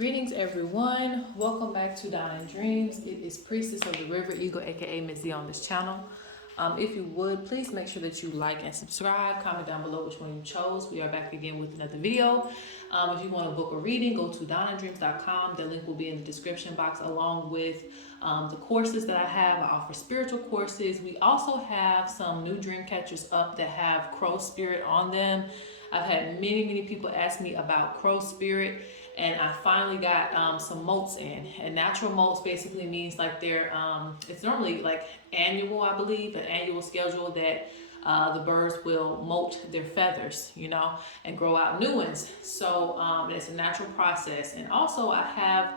Greetings, everyone. Welcome back to Dine Dreams. It is Priestess of the River Eagle, aka Ms.Z, on this channel. If you would, please make sure that you like and subscribe. Comment down below which one you chose. We are back again with another video. If you want to book a reading, go to dinandreams.com. The link will be in the description box, along with the courses that I have. I offer spiritual courses. We also have some new Dreamcatchers up that have crow spirit on them. I've had many people ask me about crow spirit, and I finally got some molts in. And natural molts basically means like they're it's normally like annual, I believe, an annual schedule that the birds will molt their feathers, and grow out new ones. So it's a natural process. And also I have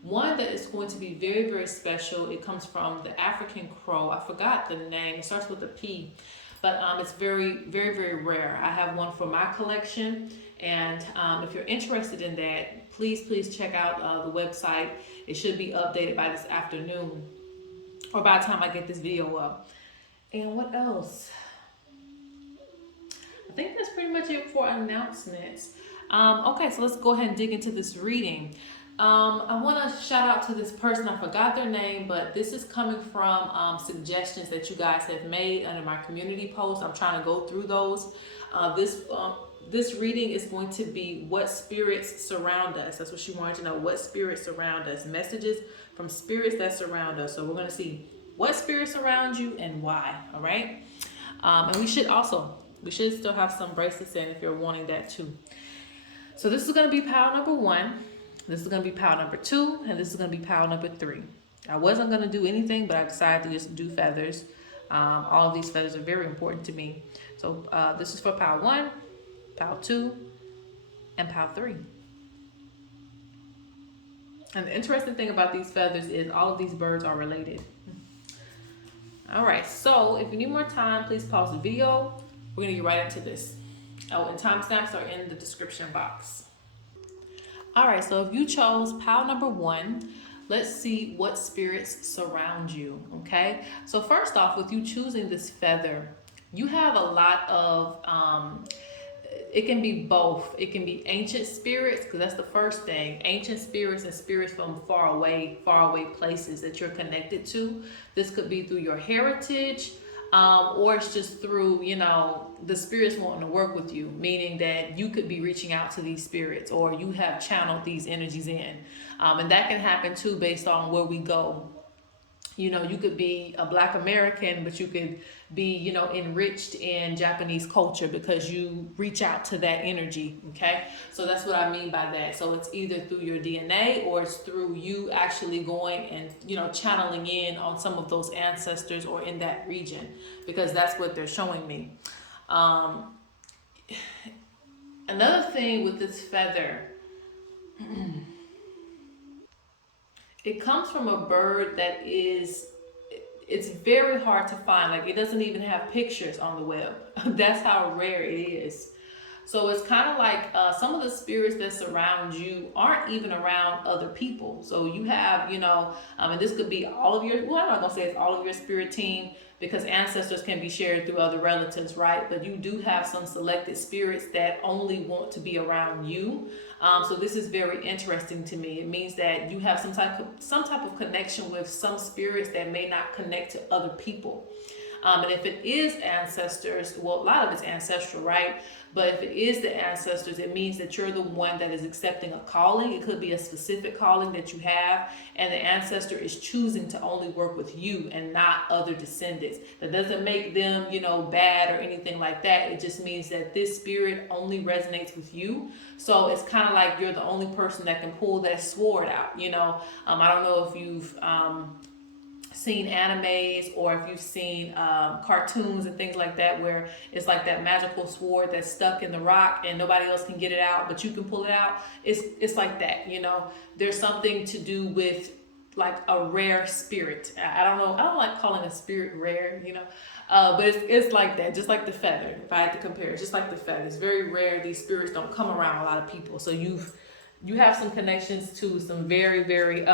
one that is going to be very special. It comes from the African crow. I forgot the name. It starts with a P, but it's very rare. I have one for my collection, and if you're interested in that, please check out the website. It should be updated by this afternoon, or by the time I get this video up. And what else? I think that's pretty much it for announcements. Okay, so let's go ahead and dig into this reading. I want to shout out to this person. I forgot their name, but this is coming from suggestions that you guys have made under my community post. I'm trying to go through those. This reading is going to be what spirits surround us. That's what she wanted to know. What spirits surround us? Messages from spirits that surround us. So we're going to see what spirits surround you and why. All right. And we should still have some bracelets in if you're wanting that too. So this is going to be pile number 1. This is going to be pile number 2, and this is going to be pile number 3. I wasn't going to do anything, but I decided to just do feathers. All of these feathers are very important to me. So this is for pile 1, pile 2, and pile 3. And the interesting thing about these feathers is all of these birds are related. All right, so if you need more time, please pause the video. We're going to get right into this. Oh, and timestamps are in the description box. All right, so if you chose pile number 1, let's see what spirits surround you, okay? So first off, with you choosing this feather, you have a lot of, it can be both. It can be ancient spirits, because that's the first thing. Ancient spirits and spirits from far away places that you're connected to. This could be through your heritage, or it's just through, the spirits wanting to work with you, meaning that you could be reaching out to these spirits, or you have channeled these energies in. And that can happen too based on where we go. You could be a Black American, but you could be, enriched in Japanese culture because you reach out to that energy, okay? So that's what I mean by that. So it's either through your DNA, or it's through you actually going and, channeling in on some of those ancestors or in that region, because that's what they're showing me. Another thing with this feather, it comes from a bird that it's very hard to find. Like, it doesn't even have pictures on the web. That's how rare it is. So it's kind of like some of the spirits that surround you aren't even around other people. So you have, and this could be all of your, well, I'm not going to say it's all of your spirit team, because ancestors can be shared through other relatives, right? But you do have some selected spirits that only want to be around you. So this is very interesting to me. It means that you have some type of connection with some spirits that may not connect to other people. And if it is ancestors, well, a lot of it's ancestral, right? But if it is the ancestors, it means that you're the one that is accepting a calling. It could be a specific calling that you have, and the ancestor is choosing to only work with you and not other descendants. That doesn't make them, bad or anything like that. It just means that this spirit only resonates with you. So it's kind of like you're the only person that can pull that sword out, I don't know if you've seen animes, or if you've seen cartoons and things like that, where it's like that magical sword that's stuck in the rock and nobody else can get it out, but you can pull it out. It's like that, there's something to do with like a rare spirit. I don't know, I don't like calling a spirit rare, but it's like that, just like the feather. If I had to compare, it's just like the feather. It's very rare. These spirits don't come around a lot of people, so you have some connections to some very very,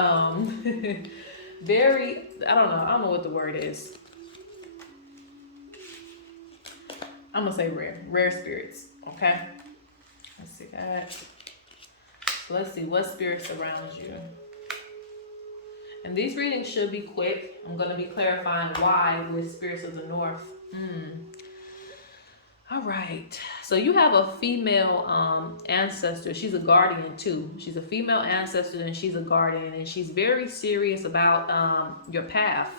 I don't know what the word is. I'm gonna say rare spirits, okay? Let's see that. Let's see what spirit surrounds you. And these readings should be quick. I'm going to be clarifying why with spirits of the north. All right. So you have a female ancestor. She's a guardian too. She's a female ancestor and she's a guardian, and she's very serious about your path.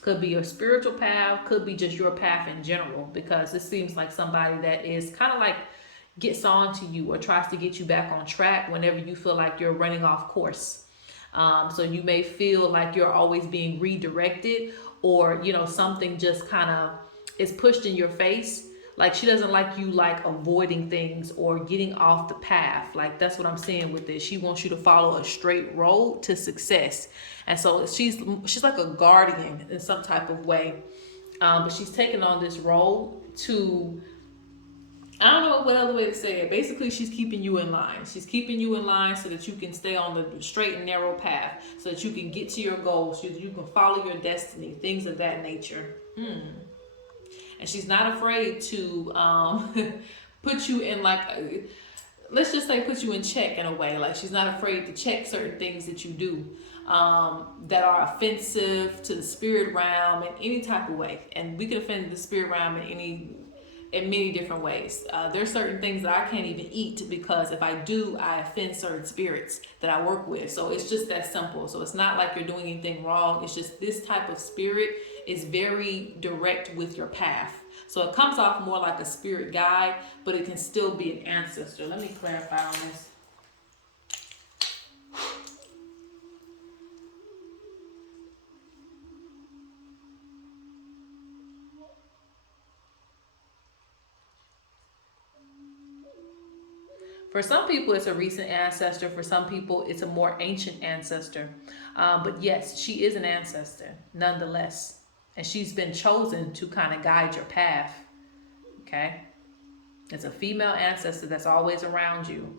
Could be your spiritual path, could be just your path in general, because it seems like somebody that is kind of like gets on to you or tries to get you back on track whenever you feel like you're running off course. So you may feel like you're always being redirected, or something just kind of is pushed in your face. Like she doesn't like you like avoiding things or getting off the path. Like that's what I'm saying with this. She wants you to follow a straight road to success. And so she's like a guardian in some type of way. But she's taking on this role to, I don't know what other way to say it. Basically, she's keeping you in line. She's keeping you in line so that you can stay on the straight and narrow path, so that you can get to your goals, so that you can follow your destiny, things of that nature. And she's not afraid to put you in like, let's just say put you in check in a way. Like she's not afraid to check certain things that you do that are offensive to the spirit realm in any type of way. And we can offend the spirit realm in many different ways. There's certain things that I can't even eat because if I do, I offend certain spirits that I work with. So it's just that simple. So it's not like you're doing anything wrong. It's just this type of spirit is very direct with your path. So it comes off more like a spirit guide, but it can still be an ancestor. Let me clarify on this. For some people, it's a recent ancestor. For some people, it's a more ancient ancestor. But yes, she is an ancestor nonetheless. And she's been chosen to kind of guide your path. Okay? It's a female ancestor that's always around you.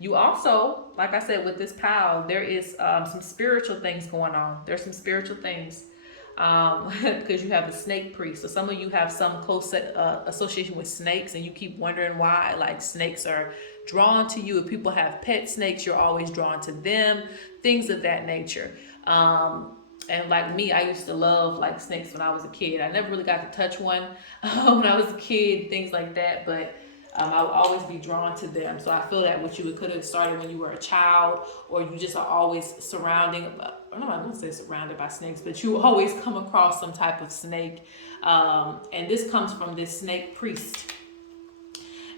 You also, like I said, with this pile, there is some spiritual things going on. There's some spiritual things. Because you have the snake priest. So some of you have some close association with snakes, and you keep wondering why. Like snakes are drawn to you. If people have pet snakes, you're always drawn to them. Things of that nature. And like me, I used to love like snakes when I was a kid. I never really got to touch one when I was a kid, things like that. But I would always be drawn to them. So I feel that with you, it could have started when you were a child, or you just are always surrounding. I'm not going to say surrounded by snakes, but you always come across some type of snake. And this comes from this snake priest.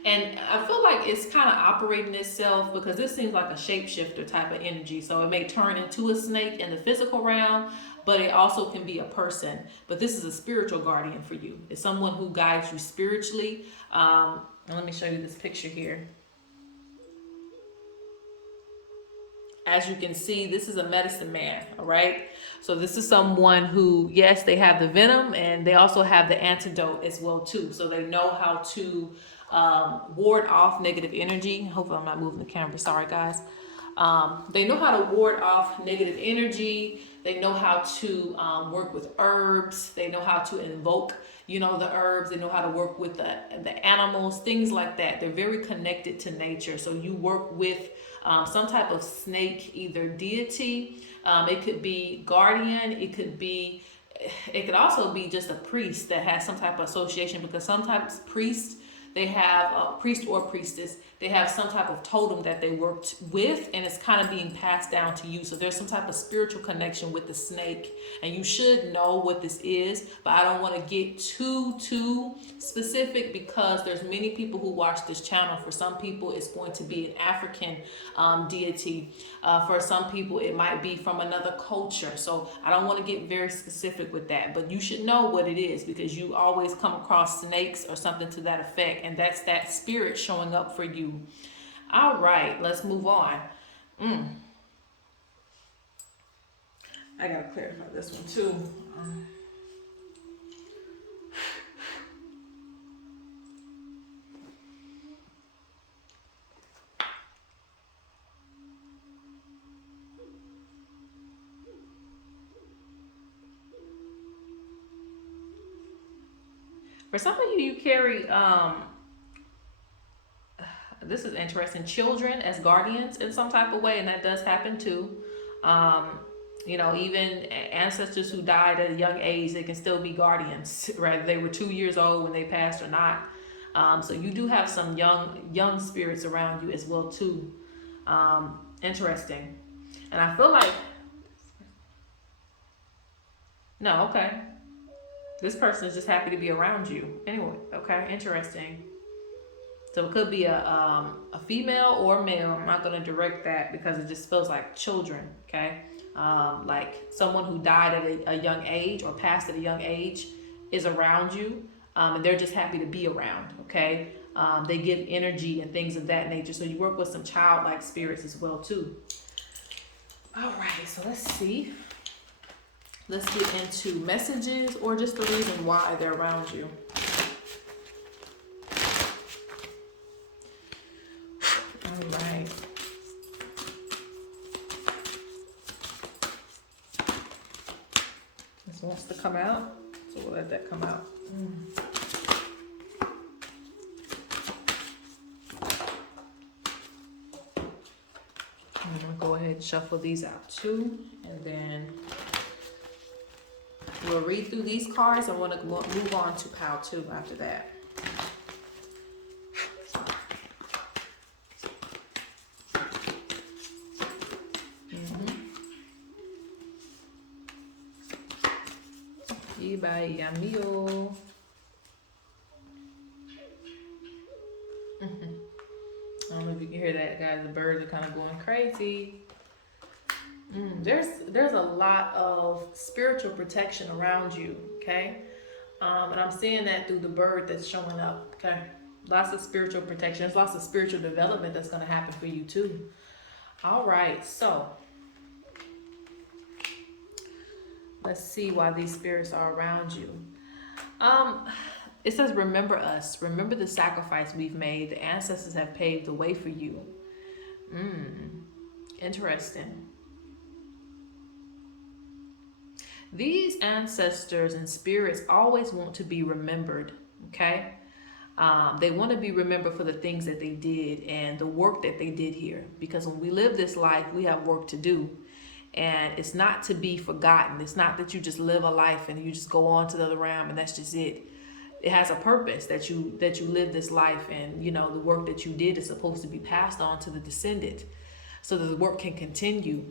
And I feel like it's kind of operating itself because this seems like a shapeshifter type of energy. So it may turn into a snake in the physical realm, but it also can be a person. But this is a spiritual guardian for you. It's someone who guides you spiritually. Let me show you this picture here. As you can see, this is a medicine man, all right? So this is someone who, yes, they have the venom and they also have the antidote as well too. So they know how to ward off negative energy. Hopefully I'm not moving the camera, sorry guys. They know how to ward off negative energy. They know how to work with herbs. They know how to invoke, the herbs. They know how to work with the animals, things like that. They're very connected to nature. So you work with some type of snake, either deity. It could be guardian. It could also be just a priest that has some type of association, because sometimes priests, they have a priest or priestess, they have some type of totem that they worked with, and it's kind of being passed down to you. So there's some type of spiritual connection with the snake, and you should know what this is, but I don't want to get too specific because there's many people who watch this channel. For some people, it's going to be an African deity. For some people, it might be from another culture. So I don't want to get very specific with that, but you should know what it is because you always come across snakes or something to that effect, and that's that spirit showing up for you. All right, let's move on. I gotta clarify this one too. For some of you, you carry this is interesting. Children as guardians in some type of way, and that does happen too. Um, even ancestors who died at a young age, they can still be guardians, right? They were 2 years old when they passed or not. So you do have some young spirits around you as well too. Interesting. And I feel like, no, okay. This person is just happy to be around you. Anyway, okay, interesting. So it could be a female or male. I'm not going to direct that because it just feels like children, okay? Like someone who died at a young age or passed at a young age is around you, and they're just happy to be around, okay? They give energy and things of that nature. So you work with some childlike spirits as well too. All right, so let's see. Let's get into messages or just the reason why they're around you. All right. This wants to come out, so we'll let that come out. I'm gonna go ahead and shuffle these out too, and then we'll read through these cards. I want to move on to pile 2 after that. Bye, amigo. I don't know if you can hear that, guys. The birds are kind of going crazy. There's a lot of spiritual protection around you, okay? And I'm seeing that through the bird that's showing up, okay? Lots of spiritual protection. There's lots of spiritual development that's going to happen for you too. All right, so let's see why these spirits are around you. It says, remember us. Remember the sacrifice we've made. The ancestors have paved the way for you. Interesting. These ancestors and spirits always want to be remembered, okay? They want to be remembered for the things that they did and the work that they did here. Because when we live this life, we have work to do. And it's not to be forgotten. It's not that you just live a life and you just go on to the other realm and that's just it. It has a purpose that you live this life, and the work that you did is supposed to be passed on to the descendant so that the work can continue.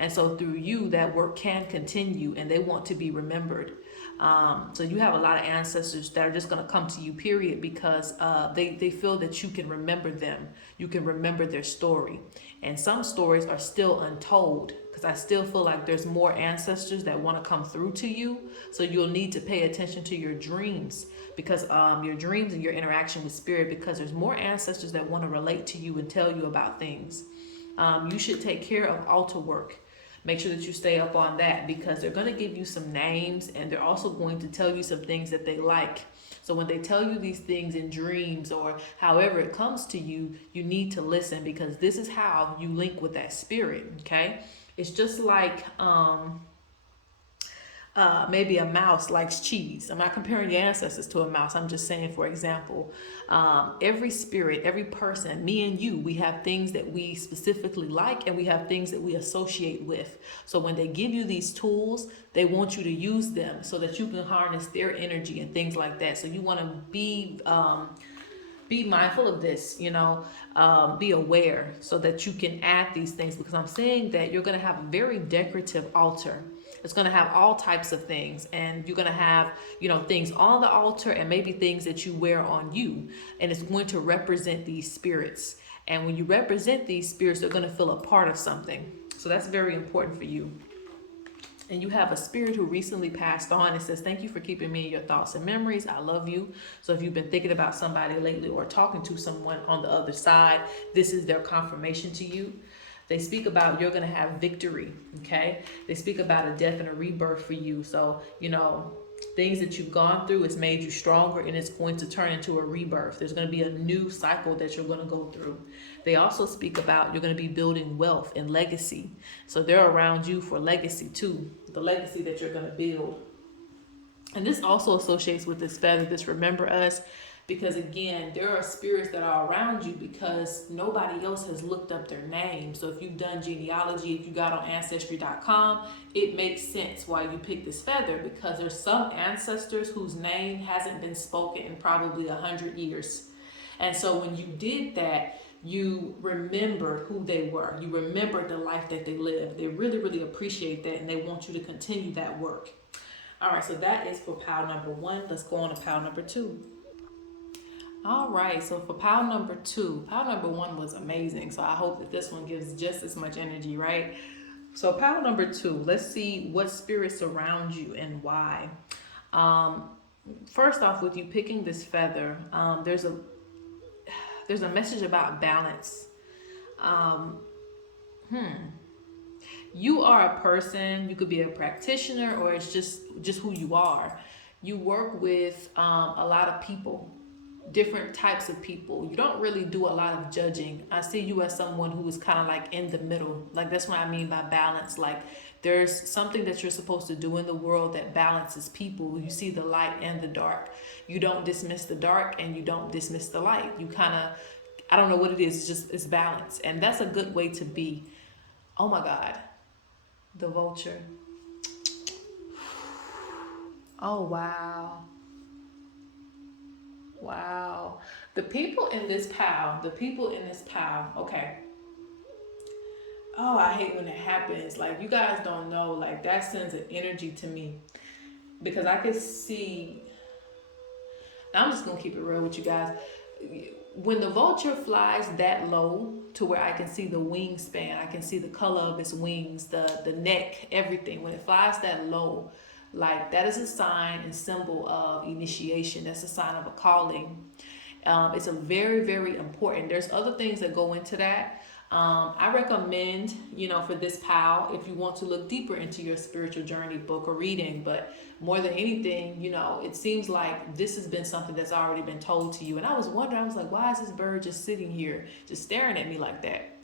And so through you, that work can continue, and they want to be remembered. So you have a lot of ancestors that are just going to come to you, period, because they feel that you can remember them. You can remember their story. And some stories are still untold, because I still feel like there's more ancestors that want to come through to you. So you'll need to pay attention to your dreams, because your dreams and your interaction with spirit, because there's more ancestors that want to relate to you and tell you about things. You should take care of altar work. Make sure that you stay up on that, because they're going to give you some names, and they're also going to tell you some things that they like. So when they tell you these things in dreams or however it comes to you, you need to listen, because this is how you link with that spirit, okay? It's just like maybe a mouse likes cheese. I'm not comparing your ancestors to a mouse. I'm just saying, for example, every spirit, every person, me and you, we have things that we specifically like, and we have things that we associate with. So when they give you these tools, they want you to use them so that you can harness their energy and things like that. So you want to be mindful of this, be aware so that you can add these things, because I'm saying that you're going to have a very decorative altar. It's going to have all types of things, and you're going to have, things on the altar and maybe things that you wear on you, and it's going to represent these spirits. And when you represent these spirits, they're going to feel a part of something. So that's very important for you. And you have a spirit who recently passed on. It says, thank you for keeping me in your thoughts and memories. I love you. So if you've been thinking about somebody lately or talking to someone on the other side, this is their confirmation to you. They speak about you're going to have victory, okay? They speak about a death and a rebirth for you. So, things that you've gone through has made you stronger, and it's going to turn into a rebirth. There's going to be a new cycle that you're going to go through. They also speak about you're going to be building wealth and legacy. So they're around you for legacy too, the legacy that you're going to build. And this also associates with this feather, this remember us. Because again, there are spirits that are around you because nobody else has looked up their name. So if you've done genealogy, if you got on ancestry.com, it makes sense why you pick this feather, because there's some ancestors whose name hasn't been spoken in probably 100 years. And so when you did that, you remember who they were. You remember the life that they lived. They really, really appreciate that, and they want you to continue that work. All right, so that is for pile number 1. Let's go on to pile number 2. All right, so for pile number 2, pile number 1 was amazing. So I hope that this one gives just as much energy, right? So pile number 2, let's see what spirits surround you and why. First off, with you picking this feather, there's a message about balance. You are a person. You could be a practitioner, or it's just who you are. You work with a lot of people, different types of people. You don't really do a lot of judging. I see you as someone who is kind of like in the middle. Like, that's what I mean by balance. Like, there's something that you're supposed to do in the world that balances people. You see the light and the dark. You don't dismiss the dark and you don't dismiss the light. You kind of, I don't know what it is. It's balance. And that's a good way to be. Oh my God. The vulture. Oh, wow. Wow. The people in this pile, okay. Oh, I hate when it happens. Like, you guys don't know, like, that sends an energy to me. Because I can see, I'm just gonna keep it real with you guys. When the vulture flies that low to where I can see the wingspan, I can see the color of its wings, the neck, everything. When it flies that low, like, that is a sign and symbol of initiation. That's a sign of a calling. It's a very, very important. There's other things that go into that. I recommend, for this pile, if you want to look deeper into your spiritual journey, book or reading. But more than anything, it seems like this has been something that's already been told to you. And I was wondering, I was like, why is this bird just sitting here, just staring at me like that?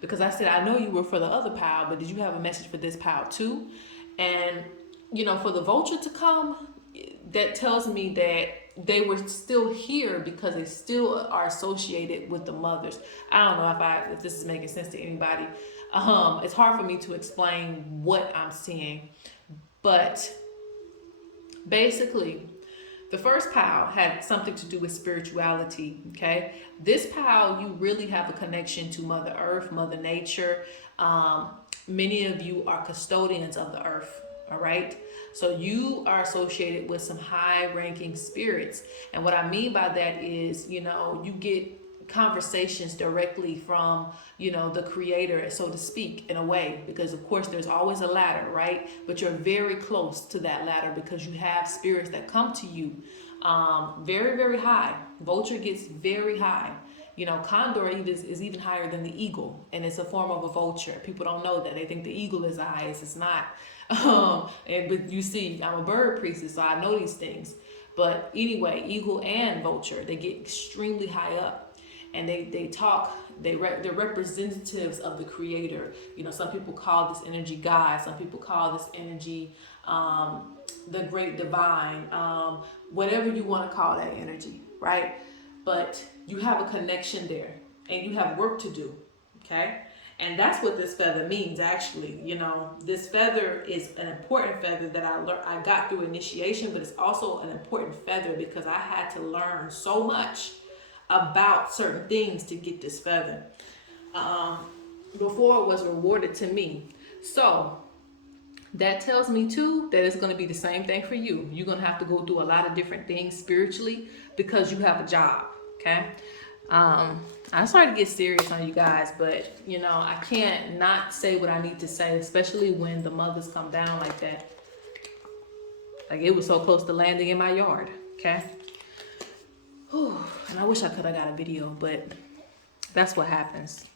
Because I said, I know you were for the other pile, but did you have a message for this pile too? And, for the vulture to come, that tells me that they were still here because they still are associated with the mothers. I don't know if this is making sense to anybody. It's hard for me to explain what I'm seeing, but basically, the first pile had something to do with spirituality. Okay, this pile, you really have a connection to Mother Earth, Mother Nature. Many of you are custodians of the earth. All right. So you are associated with some high ranking spirits. And what I mean by that is, you get conversations directly from, the creator, so to speak, in a way, because of course there's always a ladder, right? But you're very close to that ladder because you have spirits that come to you very, very high. Vulture gets very high. Condor is even higher than the eagle, and it's a form of a vulture. People don't know that. They think the eagle is the highest. It's not. But you see, I'm a bird priestess, so I know these things. But anyway, eagle and vulture, they get extremely high up, and they talk. They're representatives of the creator. Some people call this energy God. Some people call this energy the great divine. Whatever you want to call that energy, right? But you have a connection there, and you have work to do. Okay. And that's what this feather means, actually. This feather is an important feather that I got through initiation, but it's also an important feather because I had to learn so much about certain things to get this feather before it was rewarded to me. So that tells me too that it's going to be the same thing for you. You're going to have to go through a lot of different things spiritually because you have a job. Okay. I'm sorry to get serious on you guys, but I can't not say what I need to say, especially when the mothers come down like that. Like, it was so close to landing in my yard. Okay. Whew. And I wish I could have got a video, but that's what happens.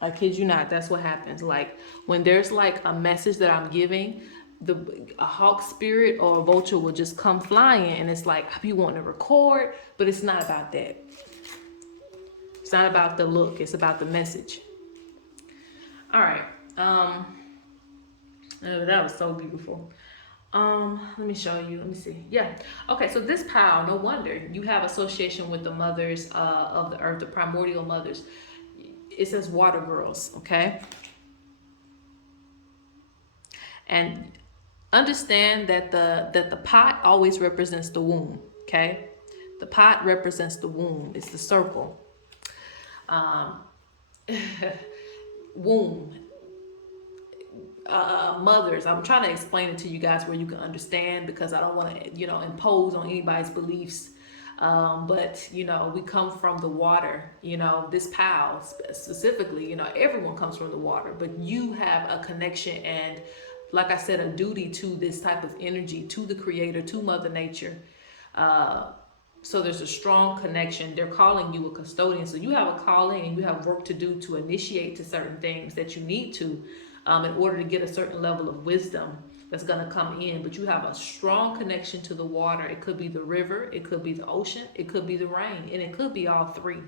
I kid you not, that's what happens. Like, when there's like a message that I'm giving, a hawk spirit or a vulture will just come flying, and it's like, I be wanting to record, but it's not about that. It's not about the look, it's about the message. All right. That was so beautiful. Let me show you. Let me see. Yeah. Okay, so this pile, no wonder you have association with the mothers of the earth, the primordial mothers. It says water girls, okay? And understand that the pot always represents the womb, okay? The pot represents the womb. It's the circle. Um, womb. Mothers. I'm trying to explain it to you guys where you can understand, because I don't want to, impose on anybody's beliefs. But we come from the water. This pal specifically. Everyone comes from the water, but you have a connection and, like I said, a duty to this type of energy, to the Creator, to Mother Nature. So there's a strong connection. They're calling you a custodian. So you have a calling and you have work to do to initiate to certain things that you need to, in order to get a certain level of wisdom that's going to come in. But you have a strong connection to the water. It could be the river, it could be the ocean, it could be the rain, and it could be all three.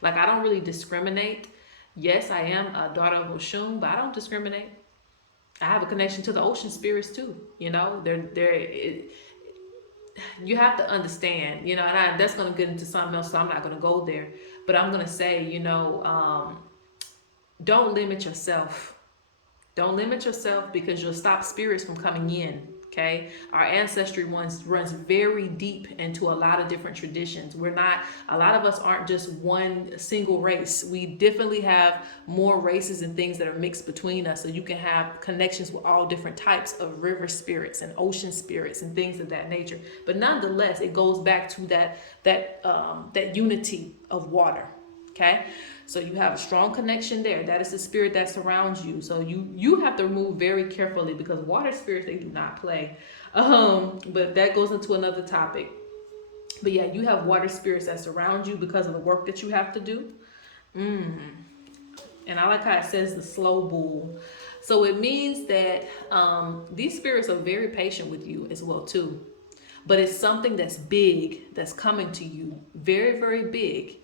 Like, I don't really discriminate. Yes, I am a daughter of Oshun, but I don't discriminate. I have a connection to the ocean spirits too. You have to understand, that's going to get into something else, so I'm not going to go there. But I'm going to say, don't limit yourself. Don't limit yourself, because you'll stop spirits from coming in. Okay, our ancestry runs very deep into a lot of different traditions. A lot of us aren't just one single race. We definitely have more races and things that are mixed between us. So you can have connections with all different types of river spirits and ocean spirits and things of that nature. But nonetheless, it goes back to that unity of water. Okay, so you have a strong connection there. That is the spirit that surrounds you. So you have to move very carefully, because water spirits, they do not play. But that goes into another topic. But yeah, you have water spirits that surround you because of the work that you have to do. And I like how it says the slow bull. So it means that these spirits are very patient with you as well too. But it's something that's big that's coming to you. Very, very big.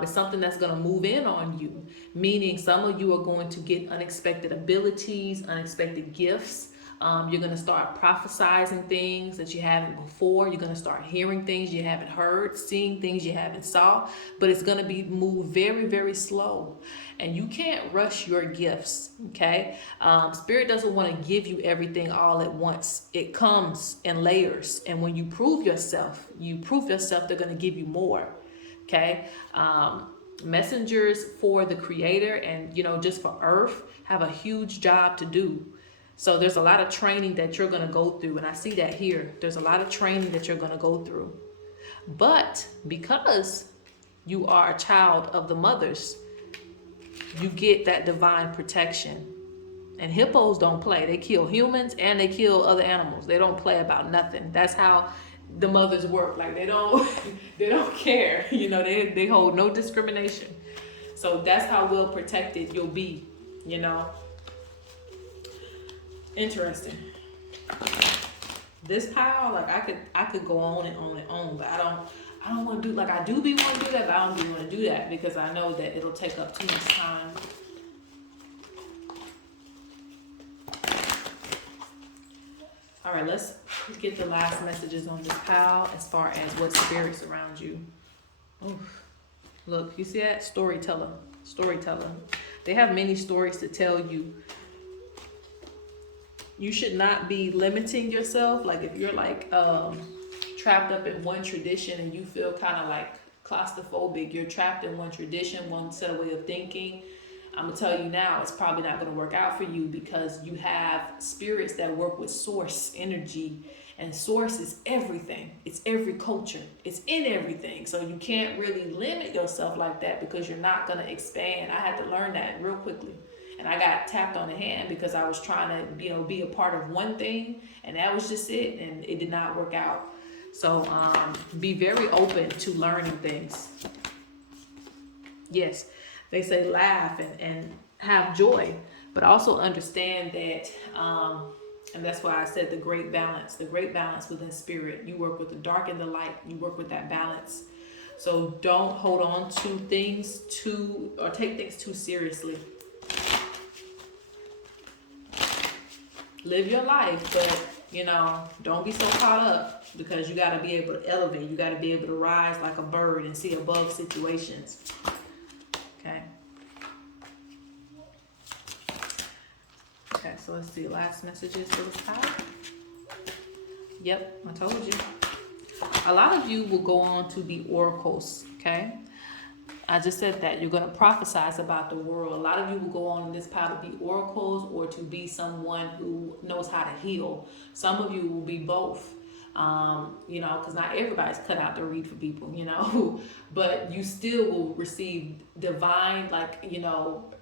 It's something that's going to move in on you, meaning some of you are going to get unexpected abilities, unexpected gifts. You're going to start prophesizing things that you haven't before. You're going to start hearing things you haven't heard, seeing things you haven't saw, but it's going to be moved very, very slow. And you can't rush your gifts, okay? Spirit doesn't want to give you everything all at once. It comes in layers. And when you prove yourself, they're going to give you more. Okay, messengers for the Creator and just for Earth have a huge job to do. So there's a lot of training that you're going to go through, and I see that here. There's a lot of training that you're going to go through. But because you are a child of the mothers, you get that divine protection. And hippos don't play. They kill humans and they kill other animals. They don't play about nothing. That's how the mothers work. Like, they don't care. They hold no discrimination. So that's how well protected you'll be. Interesting. This pile, like, I could go on and on and on, but I don't want to do, like, I do be want to do that, but I don't be want to do that because I know that it'll take up too much time. All right, let's get the last messages on this pile as far as what spirits around you. Oof. Look, you see that? Storyteller. They have many stories to tell you. You should not be limiting yourself. Like, if you're like trapped up in one tradition and you feel kind of like claustrophobic, you're trapped in one tradition, one set of way of thinking, I'm going to tell you now, it's probably not going to work out for you, because you have spirits that work with source energy, and source is everything. It's every culture. It's in everything. So you can't really limit yourself like that, because you're not going to expand. I had to learn that real quickly. And I got tapped on the hand because I was trying to, be a part of one thing, and that was just it, and it did not work out. So be very open to learning things. Yes. They say laugh and have joy, but also understand that, and that's why I said the great balance within spirit. You work with the dark and the light. You work with that balance. So don't hold on to things or take things too seriously. Live your life, but Don't be so caught up, because you got to be able to elevate. You got to be able to rise like a bird and see above situations. Okay. Okay, so let's see. Last messages for this time. Yep, I told you. A lot of you will go on to be oracles, okay? I just said that you're going to prophesize about the world. A lot of you will go on in this path to be oracles or to be someone who knows how to heal. Some of you will be both, because not everybody's cut out to read for people, but you still will receive divine,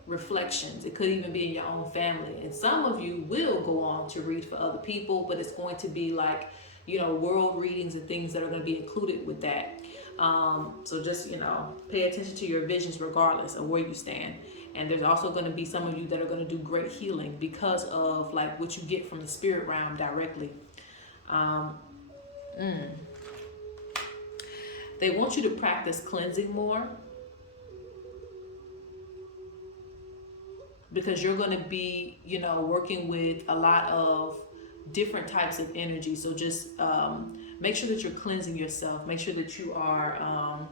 reflections. It could even be in your own family. And some of you will go on to read for other people, but it's going to be like, world readings and things that are going to be included with that. So just, pay attention to your visions regardless of where you stand. And there's also going to be some of you that are going to do great healing because of like what you get from the spirit realm directly. They want you to practice cleansing more, because you're going to be, working with a lot of different types of energy. So just make sure that you're cleansing yourself. Make sure that you are,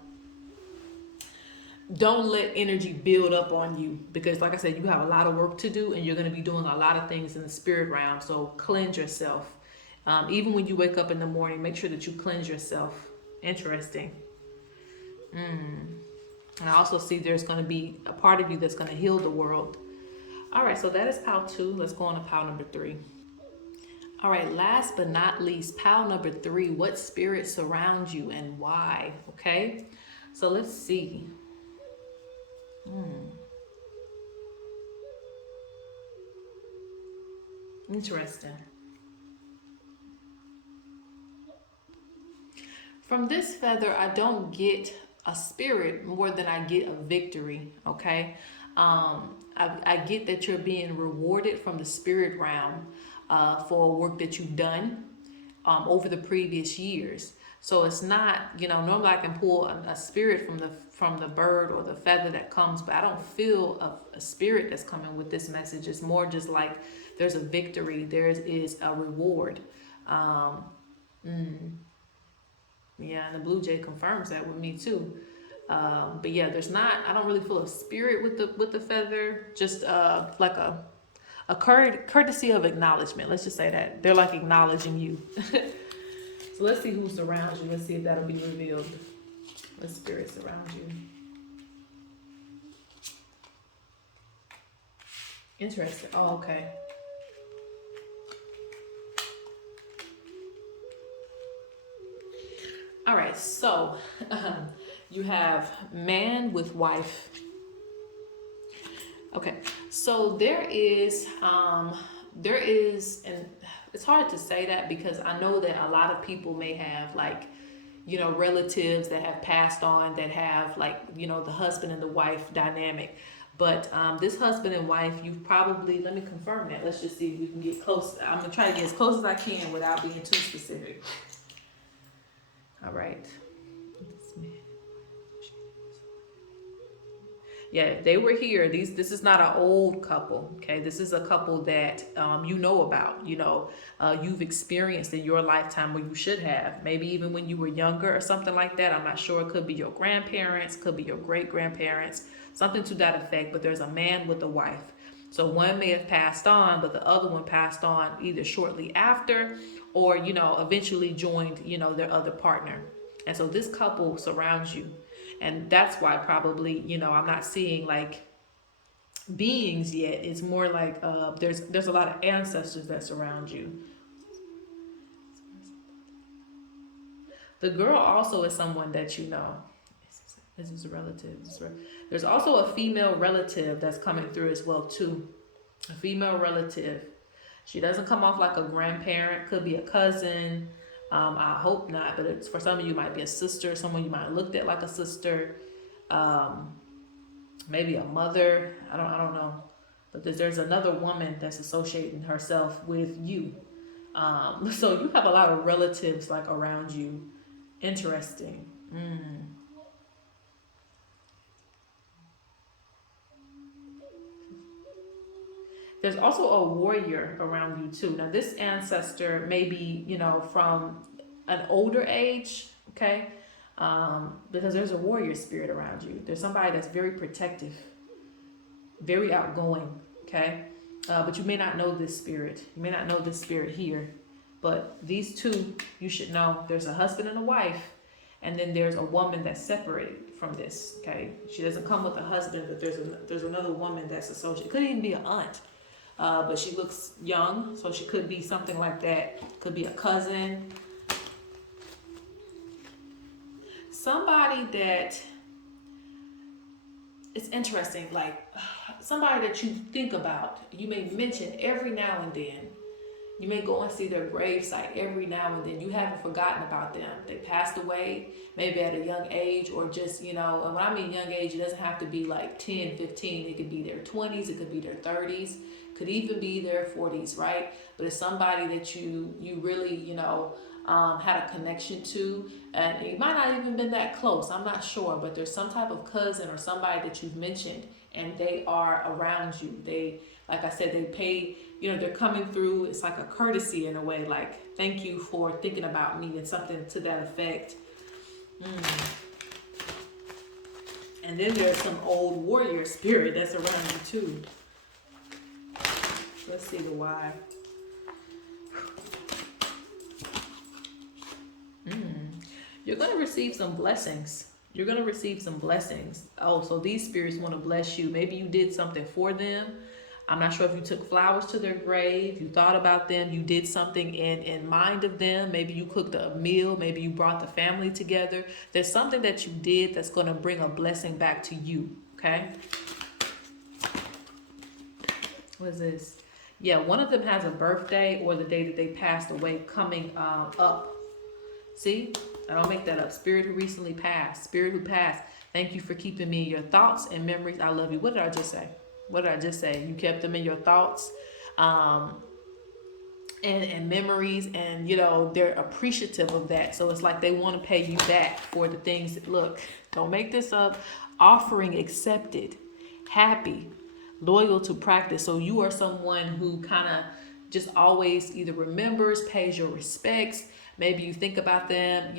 don't let energy build up on you, because like I said, you have a lot of work to do and you're going to be doing a lot of things in the spirit realm. So cleanse yourself. Even when you wake up in the morning, make sure that you cleanse yourself. Interesting. And I also see there's going to be a part of you that's going to heal the world. All right, so that is pile 2. Let's go on to pile number 3. All right, last but not least, pile number 3. What spirits surround you and why? Okay, so let's see. Interesting. From this feather, I don't get a spirit more than I get a victory. Okay, I get that you're being rewarded from the spirit realm for work that you've done over the previous years. So it's not, normally I can pull a spirit from the bird or the feather that comes, but I don't feel a spirit that's coming with this message. It's more just like there's a victory, there is a reward. Yeah, and the blue jay confirms that with me too. But yeah, I don't really feel a spirit with the feather. Just like a courtesy of acknowledgement. Let's just say that they're like acknowledging you. So let's see who surrounds you. Let's see if that'll be revealed. What spirits surround you? Interesting. Oh, okay. All right, so you have man with wife. Okay, so there is, and it's hard to say that because I know that a lot of people may have like, relatives that have passed on that have like, the husband and the wife dynamic. But this husband and wife, you've probably, let me confirm that. Let's just see if we can get close. I'm gonna try to get as close as I can without being too specific. All right. Yeah, if they were here, this is not an old couple, okay? This is a couple that you know about, you've experienced in your lifetime, or you should have, maybe even when you were younger or something like that. I'm not sure. It could be your grandparents, could be your great-grandparents, something to that effect. But there's a man with a wife. So one may have passed on, but the other one passed on either shortly after or, eventually joined, their other partner. And so this couple surrounds you. And that's why probably, I'm not seeing like beings yet. It's more like there's a lot of ancestors that surround you. The girl also is someone that you know. This is a relative. There's also a female relative that's coming through as well too. A female relative. She doesn't come off like a grandparent. Could be a cousin. I hope not, but it's, for some of you, might be a sister, someone you might have looked at like a sister, maybe a mother. I don't know, but there's another woman that's associating herself with you. So you have a lot of relatives like around you. Interesting. There's also a warrior around you too. Now, this ancestor may be, from an older age, okay? Because there's a warrior spirit around you. There's somebody that's very protective, very outgoing, okay? But you may not know this spirit. You may not know this spirit here. But these two, you should know. There's a husband and a wife, and then there's a woman that's separated from this, okay? She doesn't come with a husband, but there's another woman that's associated. It could even be an aunt, but she looks young, so she could be something like that. Could be a cousin. Somebody that, it's interesting, like somebody that you think about, you may mention every now and then. You may go and see their gravesite every now and then. You haven't forgotten about them. They passed away, maybe at a young age, or just, and when I mean young age, it doesn't have to be like 10, 15. It could be their 20s, it could be their 30s, could even be their 40s, right? But it's somebody that you really, had a connection to, and it might not even been that close. I'm not sure, but there's some type of cousin or somebody that you've mentioned, and they are around you. They, like I said, they pay. They're coming through. It's like a courtesy in a way, like, thank you for thinking about me, and something to that effect. And then there's some old warrior spirit that's around you too. Let's see the why. You're going to receive some blessings. You're going to receive some blessings. Oh, so these spirits want to bless you. Maybe you did something for them. I'm not sure if you took flowers to their grave, you thought about them, you did something in mind of them. Maybe you cooked a meal, maybe you brought the family together. There's something that you did that's going to bring a blessing back to you, okay? What is this? Yeah, one of them has a birthday or the day that they passed away coming up. See? I don't make that up. Spirit who recently passed. Spirit who passed. Thank you for keeping me in your thoughts and memories. I love you. What did I just say? What did I just say? You kept them in your thoughts and memories, and they're appreciative of that. So it's like they want to pay you back for the things that, look, don't make this up. Offering accepted, happy, loyal to practice. So you are someone who kind of just always either remembers, pays your respects. Maybe you think about them,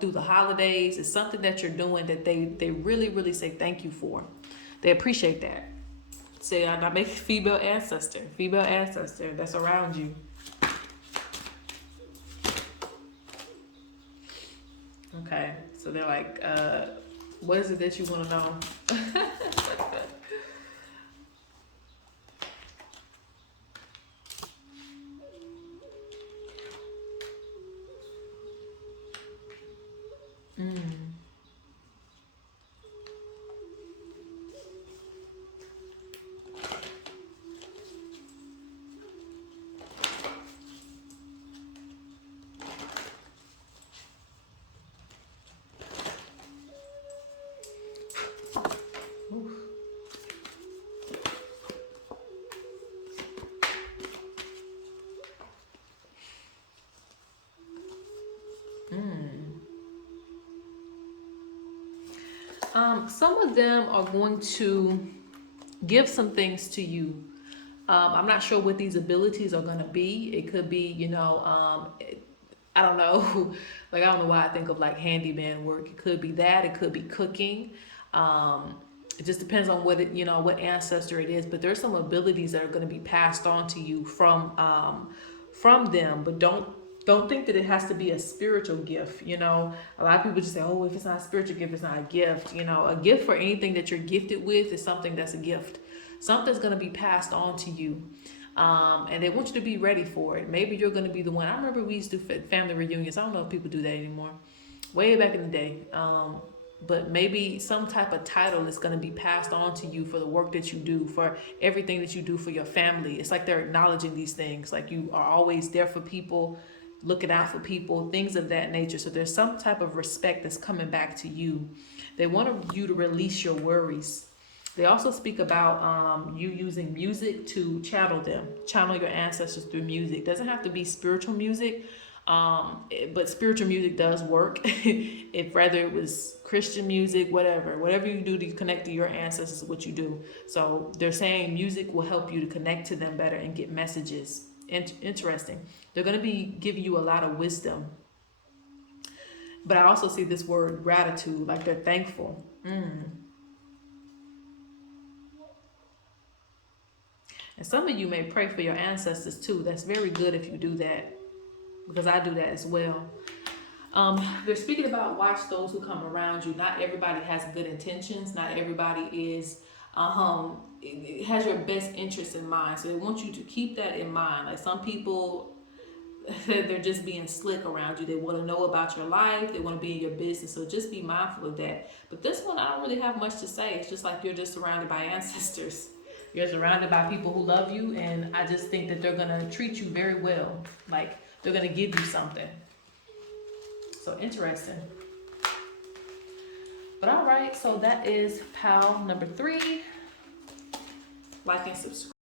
through the holidays. It's something that you're doing that they really, really say thank you for. They appreciate that. Say, I make female ancestor that's around you. Okay, so they're like, what is it that you want to know? Some of them are going to give some things to you. I'm not sure what these abilities are going to be. It could be, I don't know. Like, I don't know why I think of like handyman work. It could be that. It could be cooking. It just depends on what what ancestor it is. But there's some abilities that are going to be passed on to you from them. But don't think that it has to be a spiritual gift. A lot of people just say, oh, if it's not a spiritual gift, it's not a gift. A gift for anything that you're gifted with is something that's a gift. Something's going to be passed on to you. And they want you to be ready for it. Maybe you're going to be the one. I remember we used to do family reunions. I don't know if people do that anymore. Way back in the day. But maybe some type of title is going to be passed on to you for the work that you do, for everything that you do for your family. It's like they're acknowledging these things. Like you are always there for people, looking out for people, things of that nature. So there's some type of respect that's coming back to you. They want you to release your worries. They also speak about you using music to channel them, channel your ancestors through music. Doesn't have to be spiritual music. But spiritual music does work. If whether it was Christian music, whatever you do to connect to your ancestors is what you do. So they're saying music will help you to connect to them better and get messages. Interesting. They're going to be giving you a lot of wisdom. But I also see this word gratitude, like they're thankful. And some of you may pray for your ancestors too. That's very good if you do that, because I do that as well. They're speaking about watch those who come around you. Not everybody has good intentions. Not everybody is it has your best interest in mind. So they want you to keep that in mind. Like some people, they're just being slick around you. They want to know about your life. They want to be in your business. So just be mindful of that. But this one, I don't really have much to say. It's just like you're just surrounded by ancestors. You're surrounded by people who love you, and I just think that they're gonna treat you very well. Like they're gonna give you something. So interesting. But all right, so that is PAL number 3. Like and subscribe.